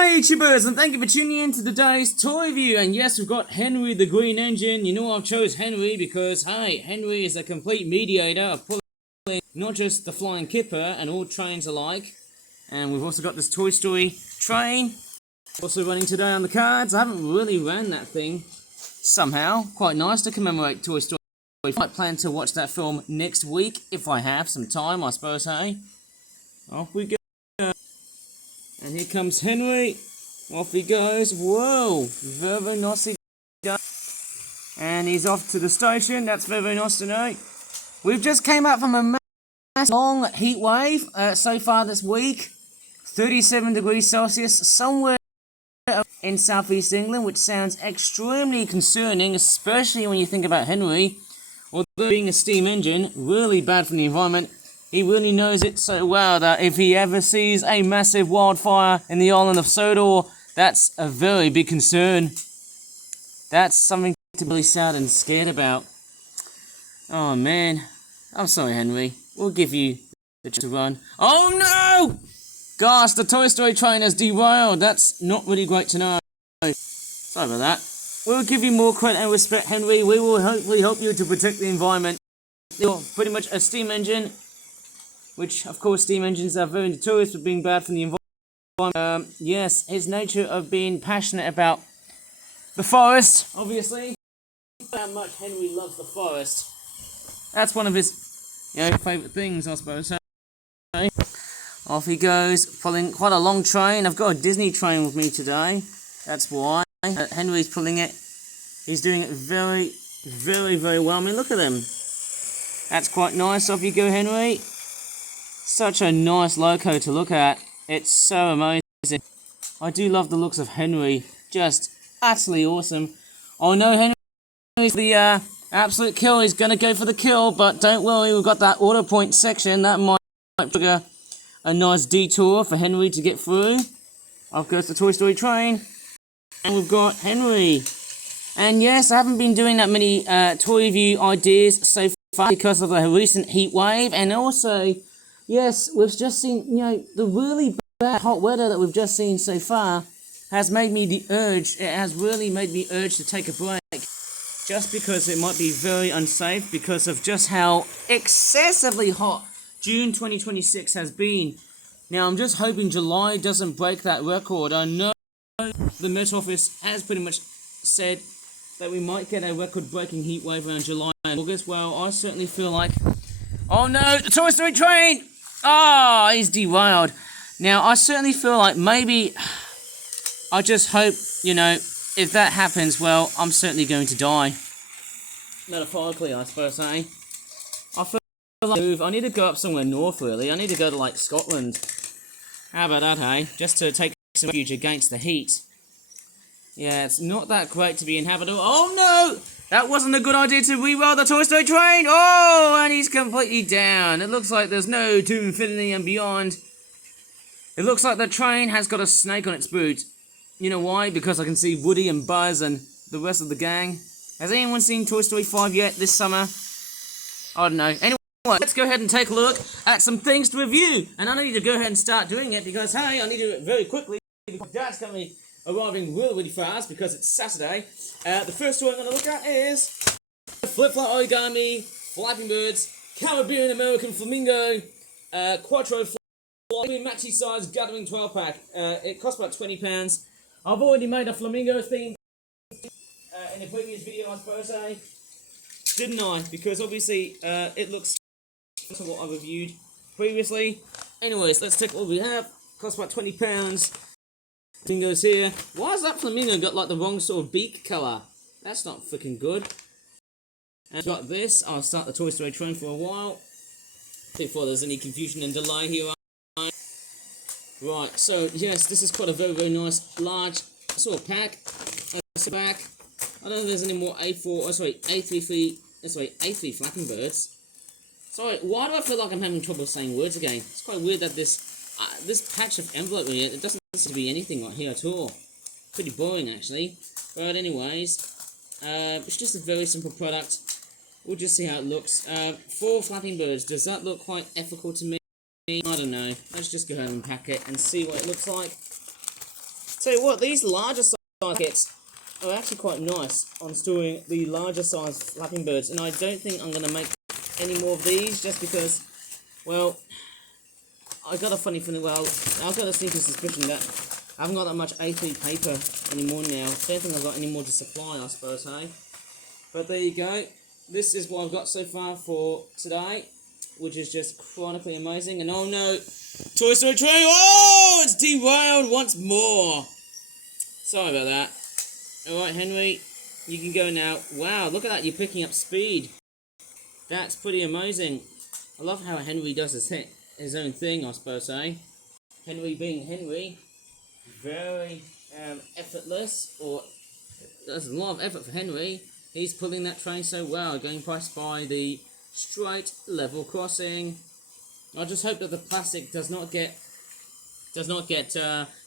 G'day YouTubers, and thank you for tuning in to today's toy review. And yes, we've got Henry the Green Engine. You know I chose Henry because, hey, Henry is a complete mediator of pulling not just the Flying Kipper and all trains alike. And we've also got this Toy Story train, also running today on the cards. I haven't really ran that thing somehow. Quite nice to commemorate Toy Story. I might plan to watch that film next week if I have some time, I suppose, hey. Off we go. And here comes Henry. Off he goes. Whoa! Very nice. And he's off to the station. That's very nice to know. We've just came up from a massive long heat wave so far this week. 37 degrees Celsius somewhere in southeast England, which sounds extremely concerning, especially when you think about Henry. Although being a steam engine, really bad for the environment. He really knows it so well that if he ever sees a massive wildfire in the island of Sodor, that's a very big concern. That's something to be really sad and scared about. Oh man, I'm sorry Henry, we'll give you the chance to run. Oh no! Gosh, the Toy Story train has derailed. That's not really great to know. Sorry about that. We'll give you more credit and respect, Henry. We will hopefully help you to protect the environment. You're pretty much a steam engine, which, of course, steam engines are very notorious for being bad for the environment. Yes, his nature of being passionate about the forest, obviously. How much Henry loves the forest. That's one of his, favourite things, I suppose. Off he goes, pulling quite a long train. I've got a Disney train with me today. That's why. Henry's pulling it. He's doing it very, very, very well. I mean, look at him. That's quite nice. Off you go, Henry. Such a nice loco to look at. It's so amazing. I do love the looks of Henry. Just utterly awesome. Oh no, Henry's the absolute kill. He's going to go for the kill, but don't worry, we've got that auto point section. That might trigger a nice detour for Henry to get through. Off goes the Toy Story train. And we've got Henry. And yes, I haven't been doing that many toy review ideas so far because of the recent heat wave. And also, yes, we've just seen, the really bad hot weather that we've just seen so far has made me really made me urge to take a break. Just because it might be very unsafe because of just how excessively hot June 2026 has been. Now, I'm just hoping July doesn't break that record. I know the Met Office has pretty much said that we might get a record-breaking heat wave around July and August. Well, I certainly feel like... Oh no, the Toy Story train! Ah, he's derailed. Now, I certainly feel like maybe... I just hope, if that happens, well, I'm certainly going to die. Metaphorically, I suppose, eh? I feel like I need to go up somewhere north, really. I need to go to, Scotland. How about that, hey? Just to take some refuge against the heat. Yeah, it's not that great to be inhabitable. Oh no! That wasn't a good idea to reroll the Toy Story train! Oh, and he's completely down. It looks like there's no to infinity and beyond. It looks like the train has got a snake on its boot. You know why? Because I can see Woody and Buzz and the rest of the gang. Has anyone seen Toy Story 5 yet this summer? I don't know. Anyway, let's go ahead and take a look at some things to review. And I need to go ahead and start doing it because, hey, I need to do it very quickly. Dad's coming arriving really fast because it's Saturday. The first one I'm going to look at is Flip-Flop Origami, Flapping Birds, Caribbean American Flamingo, Quattro Flapping Maxi Size Gathering 12 pack. It costs about £20. I've already made a flamingo theme in a previous video, I suppose, didn't I? Because obviously it looks to what I reviewed previously. Anyways, let's take what we have. Costs about £20. Flamingos here. Why has that flamingo got the wrong sort of beak colour? That's not freaking good. And got this. I'll start the Toy Story train for a while before there's any confusion and delay here. Right, so yes, this is quite a very, very nice large sort of pack. Back. I don't know if there's any more A3 Flapping Birds. Sorry, why do I feel like I'm having trouble saying words again? It's quite weird that this patch of envelope here, it doesn't seem to be anything right here at all. Pretty boring, actually. But anyways, it's just a very simple product. We'll just see how it looks. 4 Flapping Birds. Does that look quite ethical to me? I don't know. Let's just go ahead and pack it and see what it looks like. Tell you what, these larger size kits are actually quite nice on storing the larger size flapping birds, and I don't think I'm going to make any more of these just because, well, I got a funny feeling, well, I've got a sneaky suspicion that I haven't got that much A3 paper anymore now. I don't think I've got any more to supply, I suppose, hey? But there you go. This is what I've got so far for today, which is just chronically amazing. And oh no, Toy Story train! Oh, it's derailed once more. Sorry about that. Alright, Henry, you can go now. Wow, look at that, you're picking up speed. That's pretty amazing. I love how Henry does his own thing, I suppose, eh? Henry being Henry, very effortless, or there's a lot of effort for Henry. He's pulling that train so well, going past by the straight level crossing. I just hope that the plastic does not get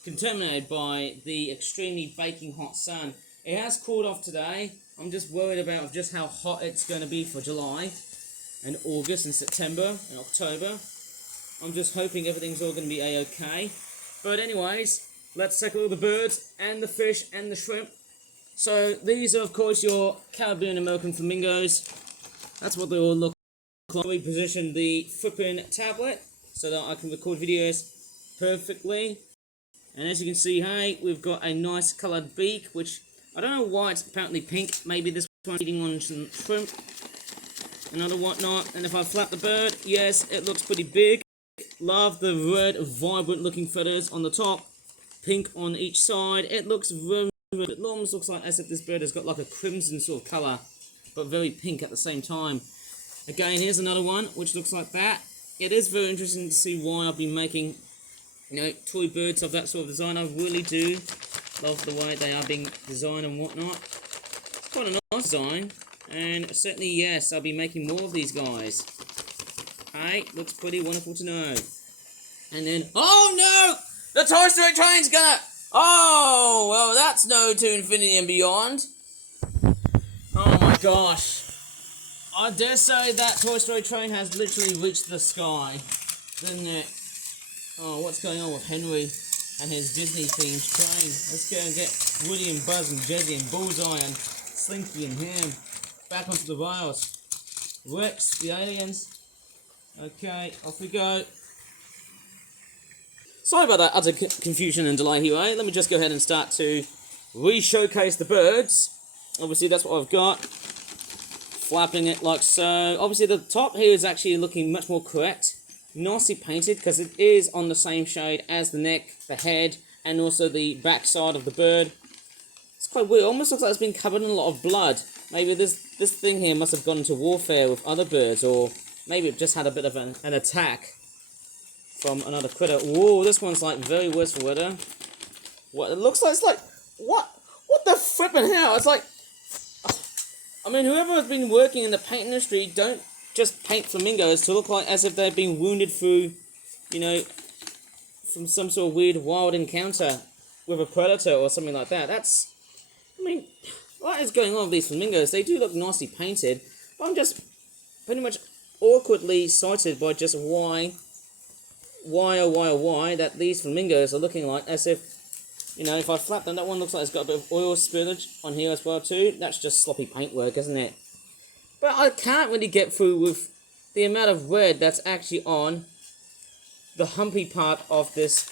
contaminated by the extremely baking hot sun. It has cooled off today. I'm just worried about just how hot it's going to be for July and August and September and October. I'm just hoping everything's all going to be a-okay. But anyways, let's take a look at the birds and the fish and the shrimp. So these are of course your Caribbean American flamingos. That's what they all look like. We position the flipping tablet so that I can record videos perfectly. And as you can see, hey, we've got a nice coloured beak, which I don't know why it's apparently pink. Maybe this one's eating on some shrimp and other whatnot. And if I flap the bird, yes, it looks pretty big. Love the red, vibrant looking feathers on the top, pink on each side. It looks very, it almost looks like as if this bird has got like a crimson sort of colour, but very pink at the same time. Again, here's another one which looks like that. It is very interesting to see why I've been making, toy birds of that sort of design. I really do love the way they are being designed and whatnot. It's quite a nice design, and certainly yes, I'll be making more of these guys. Hey, looks pretty wonderful to know. And then, oh no! The Toy Story train's gonna... Oh, well that's no to infinity and beyond. Oh my gosh. I dare say that Toy Story train has literally reached the sky, didn't it? Oh, what's going on with Henry and his Disney-themed train? Let's go and get Woody and Buzz and Jazzy and Bullseye and Slinky and Ham back onto the rails. Rex, the aliens. Okay, off we go. Sorry about that utter confusion and delay here, eh? Let me just go ahead and start to re-showcase the birds. Obviously, that's what I've got. Flapping it like so. Obviously, the top here is actually looking much more correct. Nicely painted, because it is on the same shade as the neck, the head, and also the back side of the bird. It's quite weird. It almost looks like it's been covered in a lot of blood. Maybe this thing here must have gone into warfare with other birds, or maybe it just had a bit of an attack from another critter. Whoa, this one's like very worse for weather. What it looks like, it's like, what the flippin' hell? It's like, I mean, whoever has been working in the paint industry, don't just paint flamingos to look like as if they've been wounded through, from some sort of weird wild encounter with a predator or something like that. That's, I mean, what is going on with these flamingos? They do look nicely painted, but I'm just pretty much awkwardly cited by just why that these flamingos are looking like as if, if I flap them, that one looks like it's got a bit of oil spillage on here as well too. That's just sloppy paintwork, isn't it? But I can't really get through with the amount of red that's actually on the humpy part of this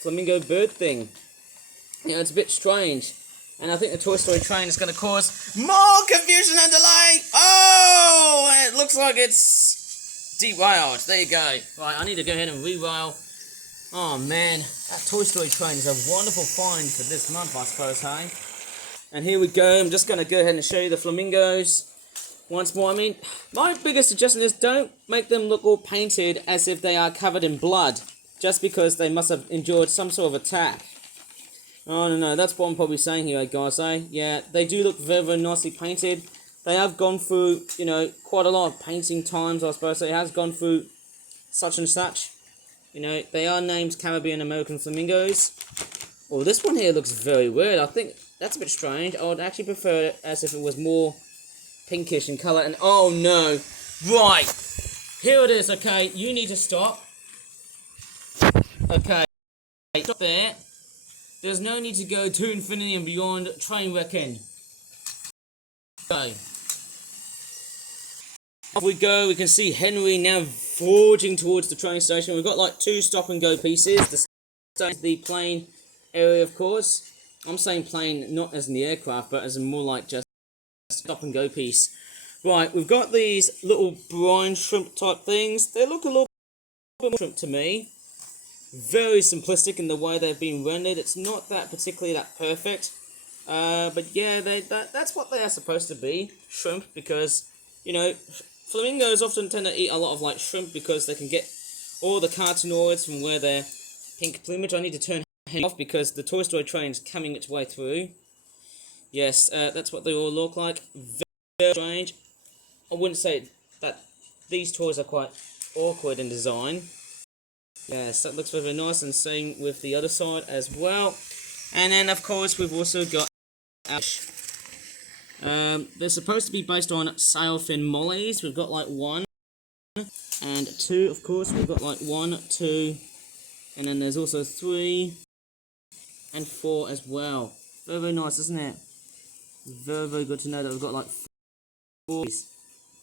flamingo bird thing. It's a bit strange. And I think the Toy Story train is going to cause more confusion and delay. Oh, it looks like it's derailed. There you go. Right, I need to go ahead and re-rail. Oh man, that Toy Story train is a wonderful find for this month, I suppose, hey? And here we go. I'm just going to go ahead and show you the flamingos once more. I mean, my biggest suggestion is don't make them look all painted as if they are covered in blood, just because they must have endured some sort of attack. Oh, no, that's what I'm probably saying here, guys, eh? Yeah, they do look very, very nicely painted. They have gone through, quite a lot of painting times, I suppose. So it has gone through such and such. They are named Caribbean American flamingos. Oh, this one here looks very weird. I think that's a bit strange. I would actually prefer it as if it was more pinkish in colour. And oh no, right, here it is. Okay, you need to stop. Okay, stop there. There's no need to go to infinity and beyond. Train wrecking. Go. Off we go. We can see Henry now forging towards the train station. We've got like 2 stop and go pieces. The plane area, of course. I'm saying plane not as in the aircraft, but as in more like just a stop and go piece. Right, we've got these little brine shrimp type things. They look a little bit more shrimp to me. Very simplistic in the way they've been rendered. It's not that particularly that perfect. But yeah, that's what they are supposed to be. Shrimp, because, you know, flamingos often tend to eat a lot of like shrimp because they can get all the carotenoids from where their pink plumage. I need to turn it off because the Toy Story train's coming its way through. Yes, that's what they all look like. Very strange. I wouldn't say that these toys are quite awkward in design. Yes, that looks very nice, and same with the other side as well. And then, of course, we've also got Ash. They're supposed to be based on sailfin mollies. We've got like 1 and 2, of course. We've got like 1, 2, and then there's also 3 and 4 as well. Very, very nice, isn't it? Very, very good to know that we've got like 4.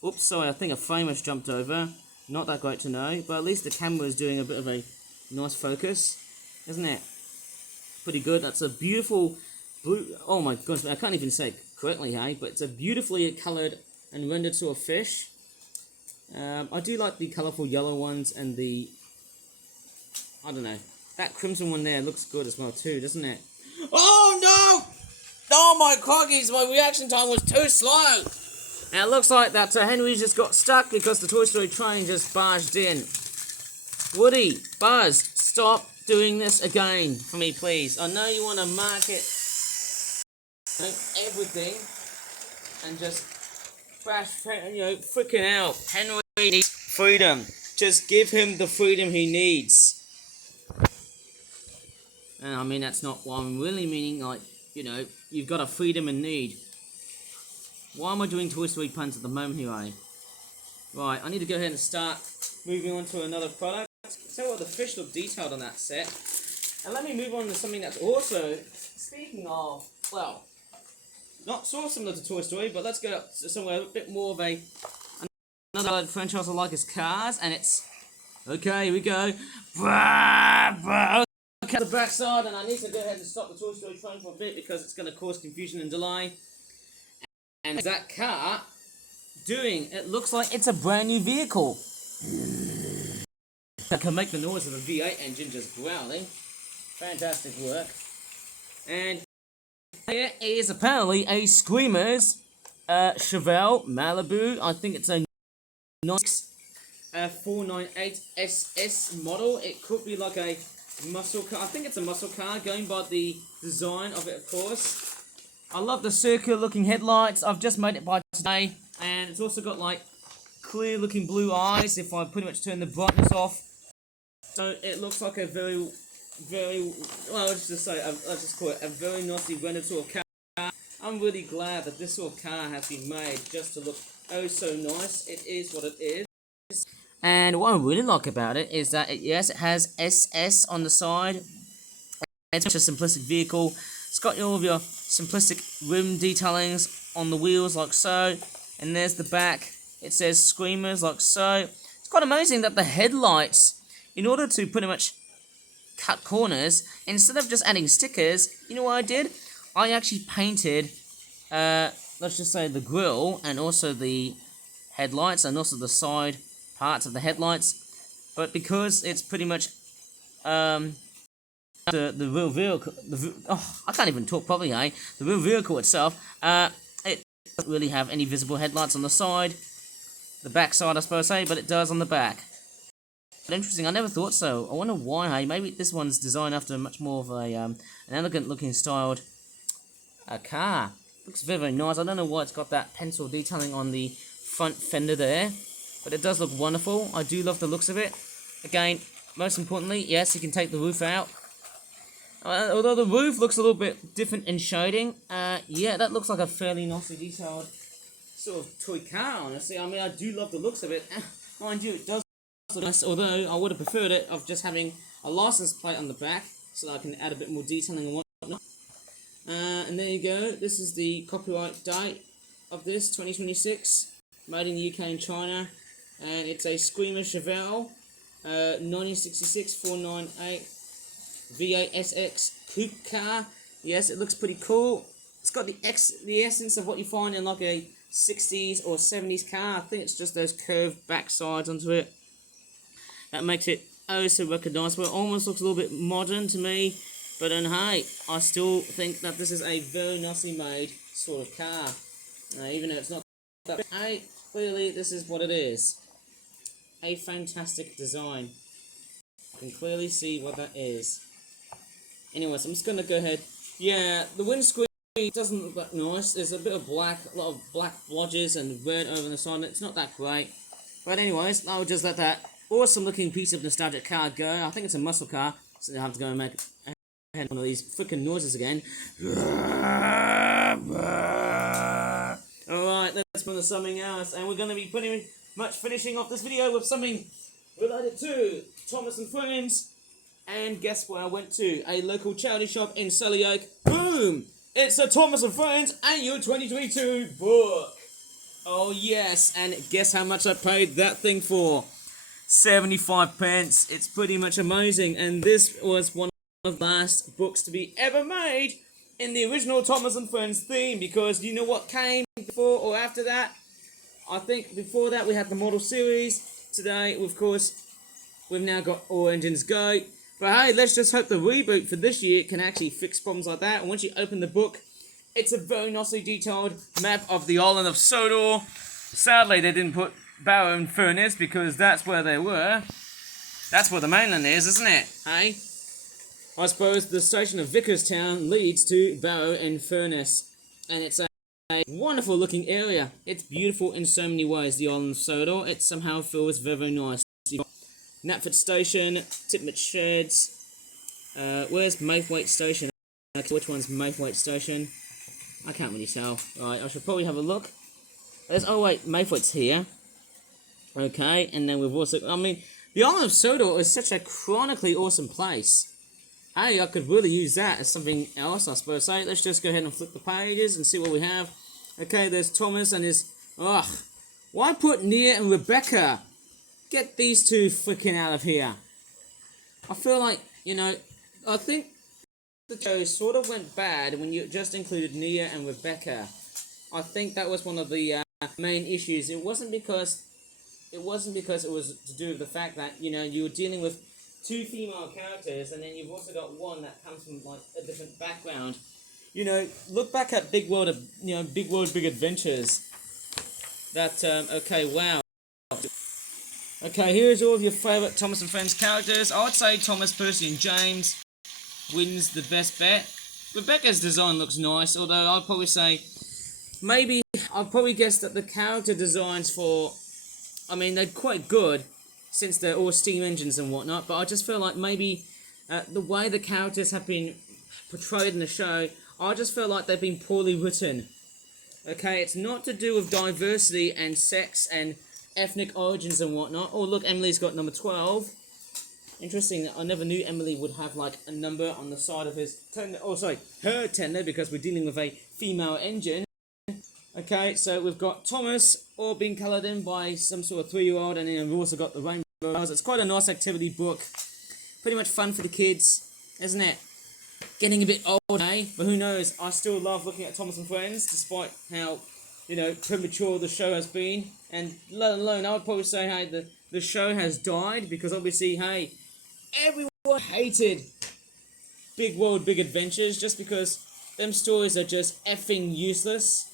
Oops, sorry, I think a frame has jumped over. Not that great to know, but at least the camera is doing a bit of a nice focus, isn't it? Pretty good. That's a beautiful blue. Oh my gosh, I can't even say it correctly, hey, but it's a beautifully coloured and rendered sort of fish. I do like the colourful yellow ones and the, I don't know, that crimson one there looks good as well too, doesn't it? Oh no! Oh my crockies, my reaction time was too slow! And it looks like that Henry just got stuck because the Toy Story train just barged in. Woody, Buzz, stop doing this again for me, please. I know you want to market everything and just crash, you know, freaking out. Henry needs freedom. Just give him the freedom he needs. And I mean, that's not what I'm really meaning. Like, you know, you've got a freedom in need. Why am I doing Toy Story puns at the moment here, eh? Right, I need to go ahead and start moving on to another product. So what, the fish look detailed on that set. And let me move on to something that's also, speaking of, well, not sort of similar to Toy Story, but let's go up to somewhere a bit more of another franchise I like is Cars, and it's, okay, here we go. Okay, the backside, and I need to go ahead and stop the Toy Story train for a bit because it's going to cause confusion and delay. And that car doing, it looks like it's a brand new vehicle. I can make the noise of a V8 engine just growling. Fantastic work. And here is apparently a Screamers Chevelle Malibu. I think it's a 498 SS model. It could be like a muscle car. I think it's a muscle car, going by the design of it, of course. I love the circular looking headlights. I've just made it by today, and it's also got like clear looking blue eyes if I pretty much turn the brightness off. So it looks like a very, well, let's just say, let's just call it a very nicely rendered sort of car. I'm really glad that this sort of car has been made just to look oh so nice. It is what it is. And what I really like about it is that, yes, it has SS on the side. It's such a simplistic vehicle. It's got all of your simplistic rim detailings on the wheels like so, and there's the back. It says Screamers like so. It's quite amazing that the headlights, in order to pretty much cut corners, instead of just adding stickers, you know what I did? I actually painted, let's just say the grille and also the headlights and also the side parts of the headlights, but because it's pretty much the real vehicle, I can't even talk properly, eh? The real vehicle itself, it doesn't really have any visible headlights on the side, the back side I suppose, eh? But it does on the back. But interesting, I never thought so. I wonder why, hey? Maybe this one's designed after much more of a an elegant looking styled car. Looks very, very nice. I don't know why it's got that pencil detailing on the front fender there, but it does look wonderful. I do love the looks of it. Again, most importantly, yes, you can take the roof out. Although the roof looks a little bit different in shading, yeah, that looks like a fairly nicely detailed sort of toy car, honestly. I mean, I do love the looks of it. Mind you, it does look nice, although I would have preferred it of just having a license plate on the back so that I can add a bit more detailing and And there you go. This is the copyright date of this, 2026, made in the UK and China, and it's a Screamer Chevelle, 1966 498 VASX coupe car. Yes, it looks pretty cool. It's got the essence of what you find in like a 60s or 70s car. I think it's just those curved back sides onto it that makes it oh so recognisable. It almost looks a little bit modern to me, but then hey, I still think that this is a very nicely made sort of car. Even though it's not that, hey, clearly this is what it is. A fantastic design. You can clearly see what that is. Anyways, I'm just going to go ahead. Yeah, the windscreen doesn't look that nice. There's a bit of black, a lot of black blotches and red over the side. It's not that great. But anyways, I'll just let that awesome looking piece of nostalgic car go. I think it's a muscle car, so I have to go and make one of these freaking noises again. Alright, let's put something else. And we're going to be pretty much finishing off this video with something related to Thomas and Friends. And guess where I went to? A local charity shop in Surrey Oak. Boom! It's the Thomas and Friends Annual 2022 book. Oh yes, and guess how much I paid that thing for? 75 pence. It's pretty much amazing, and this was one of the last books to be ever made in the original Thomas and Friends theme, because you know what came before or after that? I think before that we had the model series. Today, of course, we've now got All Engines Go. But hey, let's just hope the reboot for this year can actually fix problems like that. And once you open the book, it's a very nicely detailed map of the island of Sodor. Sadly, they didn't put Barrow and Furness because that's where they were. That's where the mainland is, isn't it? Hey? I suppose the station of Vickerstown leads to Barrow and Furness. And it's a wonderful looking area. It's beautiful in so many ways, the island of Sodor. It somehow feels very, very nice. Knapford Station, Tipmet Sheds. Where's Maithwaite Station? Which one's Maithwaite Station? I can't really tell. Right, I should probably have a look. Oh wait, Maithwaite's here. Okay, and then we've also, I mean, the island of Sodor is such a chronically awesome place. Hey, I could really use that as something else, I suppose. So let's just go ahead and flip the pages and see what we have. Okay, there's Thomas and his, ugh. Why put Nia and Rebecca? Get these two freaking out of here. I feel like, you know, I think the show sort of went bad when you just included Nia and Rebecca. I think that was one of the main issues. It wasn't because it was to do with the fact that, you know, you were dealing with two female characters, and then you've also got one that comes from like a different background. You know, look back at Big World, Big Adventures. That okay, wow. Okay, here's all of your favourite Thomas and Friends characters. I would say Thomas, Percy and James wins the best bet. Rebecca's design looks nice, although I'd probably say, maybe, I'd probably guess that the character designs for, I mean, they're quite good, since they're all steam engines and whatnot, but I just feel like maybe the way the characters have been portrayed in the show, I just feel like they've been poorly written. Okay, it's not to do with diversity and sex and ethnic origins and whatnot. Oh look, Emily's got number 12. Interesting, I never knew Emily would have like a number on the side of his tender, oh sorry, her tender, because we're dealing with a female engine. Okay, so we've got Thomas all being coloured in by some sort of 3-year-old, and then we've also got the Rainbow Rose. It's quite a nice activity book. Pretty much fun for the kids, isn't it? Getting a bit old, eh? But who knows, I still love looking at Thomas and Friends, despite how, you know, premature the show has been. And let alone, I would probably say, hey, the show has died, because obviously, hey, everyone hated Big World, Big Adventures, just because them stories are just effing useless.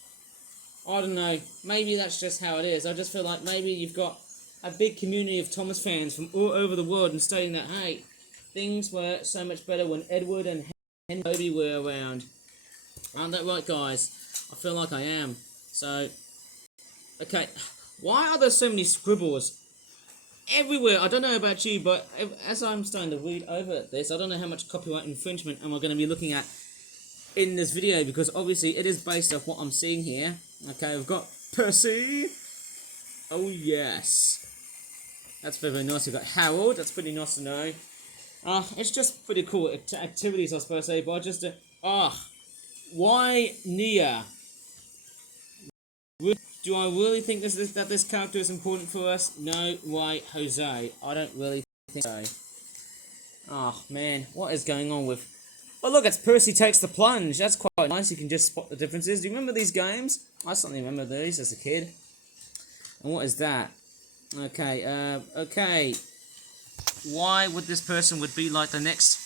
I don't know, maybe that's just how it is. I just feel like maybe you've got a big community of Thomas fans from all over the world and stating that, hey, things were so much better when Edward and Henry were around. Aren't that right, guys? I feel like I am. So, okay, why are there so many scribbles everywhere? I don't know about you, but as I'm starting to read over this, I don't know how much copyright infringement am I going to be looking at in this video, because obviously it is based off what I'm seeing here. Okay, we've got Percy. Oh yes, that's very, very nice. We've got Harold. That's pretty nice to know. It's just pretty cool activities, I suppose. But just Why Nia? Do I really think that this character is important for us? No. Why Jose? I don't really think so. Oh man, what is going on with... Oh look, it's Percy Takes the Plunge. That's quite nice. You can just spot the differences. Do you remember these games? I certainly remember these as a kid. And what is that? Okay, okay. Why would this person would be like the next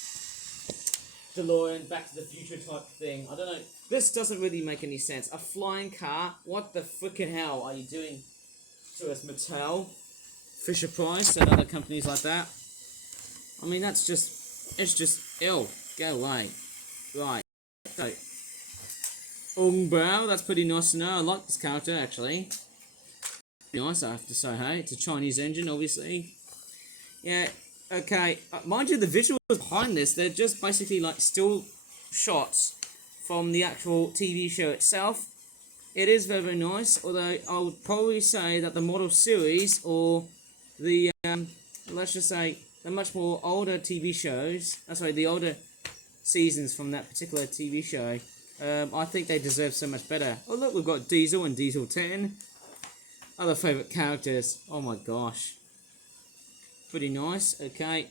DeLorean, Back to the Future type thing? I don't know. This doesn't really make any sense. A flying car? What the frickin' hell are you doing to us, Mattel, Fisher Price, and other companies like that? I mean, that's just... It's just ill. Go away. Right. So, Bao, that's pretty nice to know. I like this character, actually. Pretty nice, I have to say, hey. It's a Chinese engine, obviously. Yeah, okay. Mind you, the visuals behind this, they're just basically like still shots from the actual TV show itself. It is very, very nice, although I would probably say that the model series, or the, let's just say, the much more older TV shows, sorry, the older seasons from that particular TV show, I think they deserve so much better. Oh look, we've got Diesel and Diesel 10. Other favourite characters. Oh my gosh. Pretty nice, okay.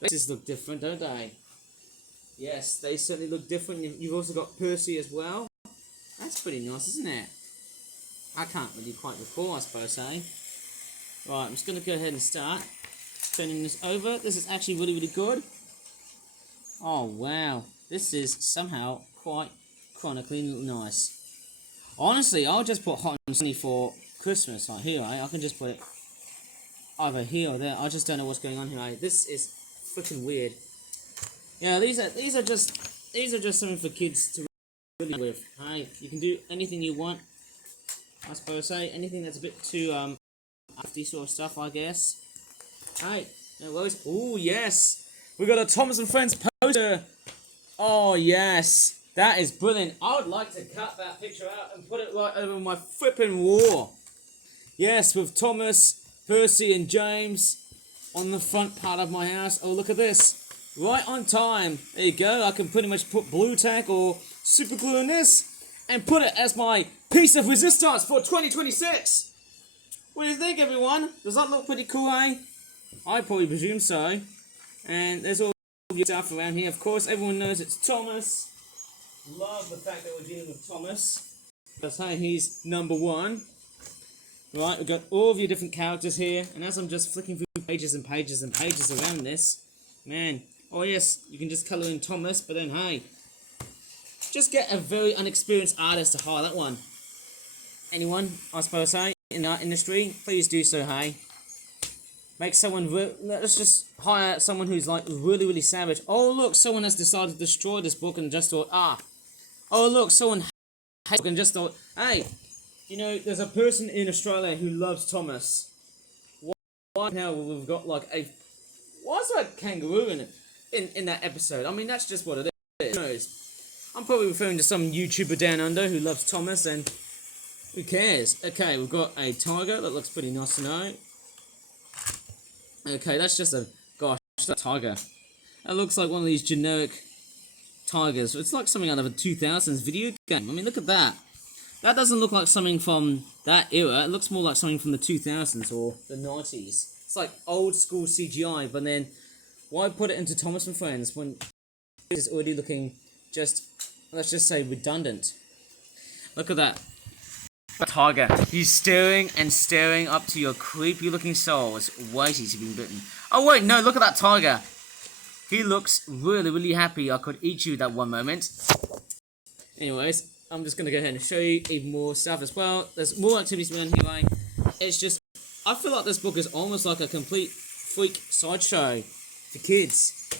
They just look different, don't they? Yes, they certainly look different. You've also got Percy as well. That's pretty nice, isn't it? I can't really quite recall, I suppose, eh? Right, I'm just going to go ahead and start turning this over. This is actually really, really good. Oh, wow. This is somehow quite chronically nice. Honestly, I'll just put Hot and Sunny for Christmas right here, right? I can just put it either here or there. I just don't know what's going on here, right? This is freaking weird. Yeah, these are just something for kids to really with. Hey, you can do anything you want. I suppose say anything that's a bit too arty sort of stuff, I guess. Hey, no worries. Oh yes, we got a Thomas and Friends poster. Oh yes, that is brilliant. I would like to cut that picture out and put it right over my flipping wall. Yes, with Thomas, Percy, and James on the front part of my house. Oh, look at this. Right on time. There you go. I can pretty much put blue tack or super glue in this and put it as my piece of resistance for 2026. What do you think, everyone? Does that look pretty cool, eh? I probably presume so. And there's all your stuff around here. Of course, everyone knows it's Thomas. Love the fact that we're dealing with Thomas. That's how he's number one. Right, we've got all of your different characters here. And as I'm just flicking through pages and pages and pages around this, man, oh yes, you can just colour in Thomas, but then hey, just get a very unexperienced artist to hire that one. Anyone, I suppose, hey, in the art industry, please do so, hey. Make someone, let's just hire someone who's like really, really savage. Oh look, someone has decided to destroy this book and just thought, oh look, someone hates it and just thought, hey, you know, there's a person in Australia who loves Thomas. Why now we've got like a... Why is there a kangaroo in that episode? I mean, that's just what it is. Who knows? I'm probably referring to some YouTuber down under who loves Thomas, and who cares? Okay, we've got a tiger. That looks pretty nice to know. Okay, that's just a... Gosh, that tiger. That looks like one of these generic tigers. It's like something out of a 2000s video game. I mean, look at that. That doesn't look like something from that era. It looks more like something from the 2000s or the 90s. It's like old school CGI, but then why put it into Thomas and Friends when it's already looking just, let's just say, redundant. Look at that. Tiger. He's staring and staring up to your creepy looking souls, waiting to be bitten. Oh wait, no, look at that tiger. He looks really, really happy. I could eat you that one moment. Anyways, I'm just going to go ahead and show you even more stuff as well. There's more activities around here, right? It's just, I feel like this book is almost like a complete freak sideshow for kids.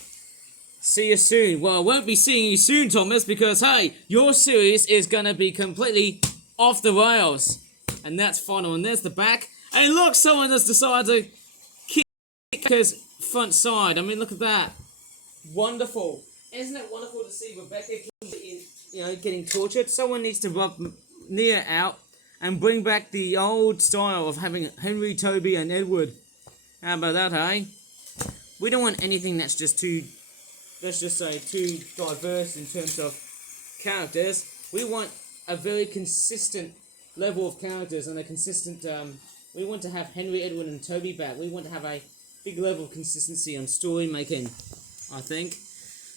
See you soon. Well, I won't be seeing you soon, Thomas, because, hey, your series is going to be completely off the rails. And that's final. And there's the back. Hey, look, someone has decided to kick his front side. I mean, look at that. Wonderful. Isn't it wonderful to see Rebecca getting tortured? Someone needs to rub Nia out and bring back the old style of having Henry, Toby, and Edward. How about that, eh? We don't want anything that's just too, let's just say, too diverse in terms of characters. We want a very consistent level of characters and a consistent. We want to have Henry, Edward, and Toby back. We want to have a big level of consistency on story making, I think.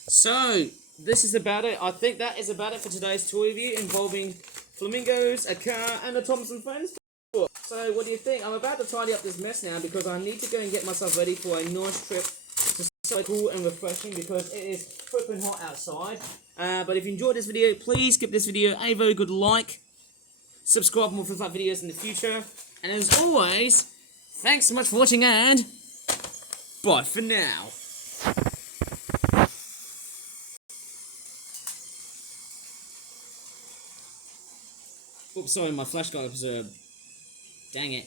So, this is about it. I think that is about it for today's toy review involving flamingos, a car, and a Thompson Friends book. So, what do you think? I'm about to tidy up this mess now because I need to go and get myself ready for a nice trip to so cool and refreshing because it is flipping hot outside. But if you enjoyed this video, please give this video a very good like. Subscribe for more Flip Flap videos in the future. And as always, thanks so much for watching and bye for now. Oops, sorry, my flash got observed. Dang it.